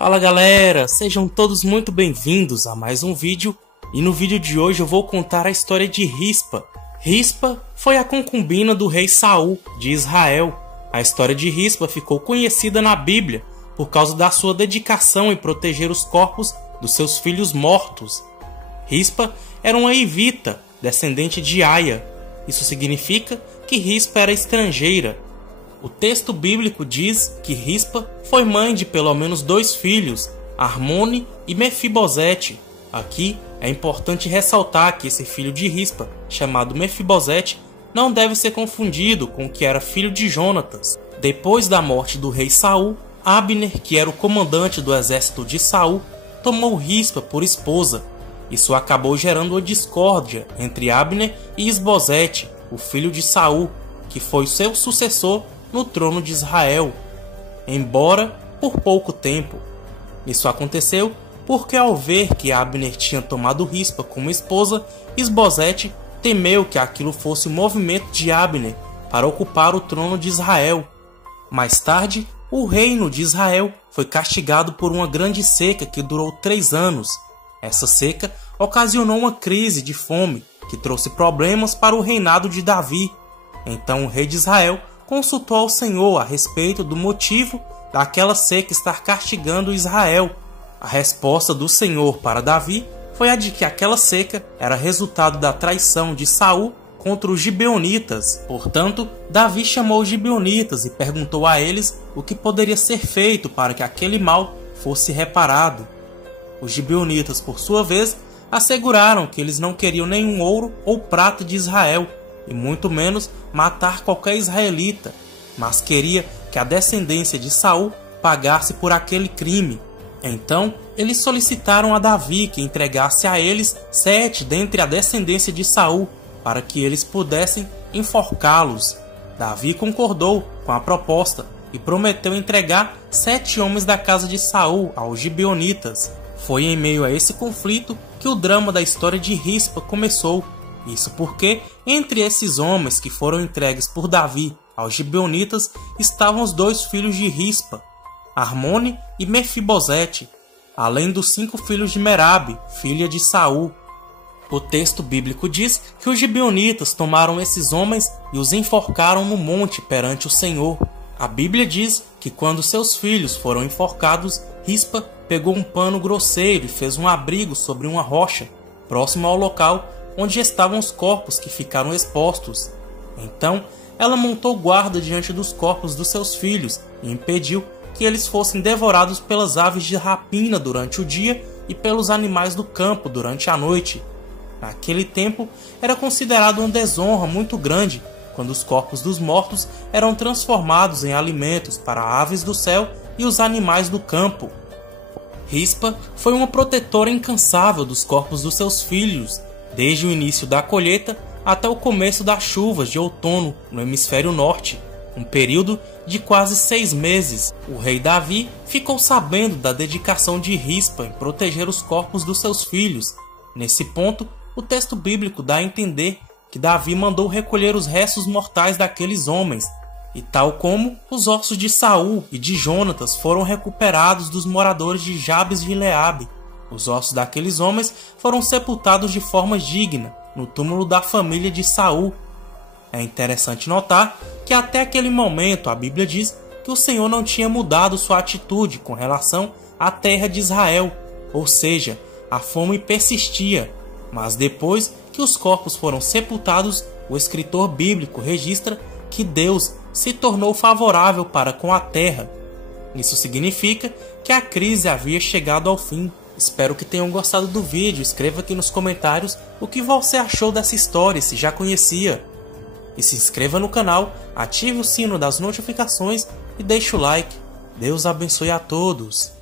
Fala galera, sejam todos muito bem-vindos a mais um vídeo e no vídeo de hoje eu vou contar a história de Rispa. Rispa foi a concubina do rei Saul de Israel. A história de Rispa ficou conhecida na Bíblia por causa da sua dedicação em proteger os corpos dos seus filhos mortos. Rispa era uma evita, descendente de Aia. Isso significa que Rispa era estrangeira. O texto bíblico diz que Rispa foi mãe de pelo menos 2 filhos, Armone e Mefibosete. Aqui é importante ressaltar que esse filho de Rispa, chamado Mefibosete, não deve ser confundido com o que era filho de Jonatas. Depois da morte do rei Saul, Abner, que era o comandante do exército de Saul, tomou Rispa por esposa. Isso acabou gerando uma discórdia entre Abner e Isbosete, o filho de Saul, que foi seu sucessor no trono de Israel, embora por pouco tempo. Isso aconteceu porque ao ver que Abner tinha tomado Rispa como esposa, Isbosete temeu que aquilo fosse um movimento de Abner para ocupar o trono de Israel. Mais tarde, o reino de Israel foi castigado por uma grande seca que durou 3 anos. Essa seca ocasionou uma crise de fome que trouxe problemas para o reinado de Davi. Então o rei de Israel consultou ao Senhor a respeito do motivo daquela seca estar castigando Israel. A resposta do Senhor para Davi foi a de que aquela seca era resultado da traição de Saul contra os gibeonitas. Portanto, Davi chamou os gibeonitas e perguntou a eles o que poderia ser feito para que aquele mal fosse reparado. Os gibeonitas, por sua vez, asseguraram que eles não queriam nenhum ouro ou prata de Israel, e muito menos matar qualquer israelita, mas queria que a descendência de Saul pagasse por aquele crime. Então, eles solicitaram a Davi que entregasse a eles 7 dentre a descendência de Saul, para que eles pudessem enforcá-los. Davi concordou com a proposta e prometeu entregar 7 homens da casa de Saul aos gibeonitas. Foi em meio a esse conflito que o drama da história de Rispa começou. Isso porque, entre esses homens que foram entregues por Davi aos gibeonitas, estavam os 2 filhos de Rispa, Armone e Mefibosete, além dos 5 filhos de Merabe, filha de Saul. O texto bíblico diz que os gibeonitas tomaram esses homens e os enforcaram no monte perante o Senhor. A Bíblia diz que quando seus filhos foram enforcados, Rispa pegou um pano grosseiro e fez um abrigo sobre uma rocha, próximo ao local onde estavam os corpos que ficaram expostos. Então, ela montou guarda diante dos corpos dos seus filhos e impediu que eles fossem devorados pelas aves de rapina durante o dia e pelos animais do campo durante a noite. Naquele tempo, era considerado uma desonra muito grande quando os corpos dos mortos eram transformados em alimentos para aves do céu e os animais do campo. Rispa foi uma protetora incansável dos corpos dos seus filhos, desde o início da colheita até o começo das chuvas de outono no hemisfério norte, um período de quase 6 meses. O rei Davi ficou sabendo da dedicação de Rispa em proteger os corpos dos seus filhos. Nesse ponto, o texto bíblico dá a entender que Davi mandou recolher os restos mortais daqueles homens, e tal como os ossos de Saul e de Jonatas foram recuperados dos moradores de Jabes de Gileade. Os ossos daqueles homens foram sepultados de forma digna no túmulo da família de Saul. É interessante notar que até aquele momento a Bíblia diz que o Senhor não tinha mudado sua atitude com relação à terra de Israel, ou seja, a fome persistia. Mas depois que os corpos foram sepultados, o escritor bíblico registra que Deus se tornou favorável para com a terra. Isso significa que a crise havia chegado ao fim. Espero que tenham gostado do vídeo. Escreva aqui nos comentários o que você achou dessa história, se já conhecia. E se inscreva no canal, ative o sino das notificações e deixe o like. Deus abençoe a todos.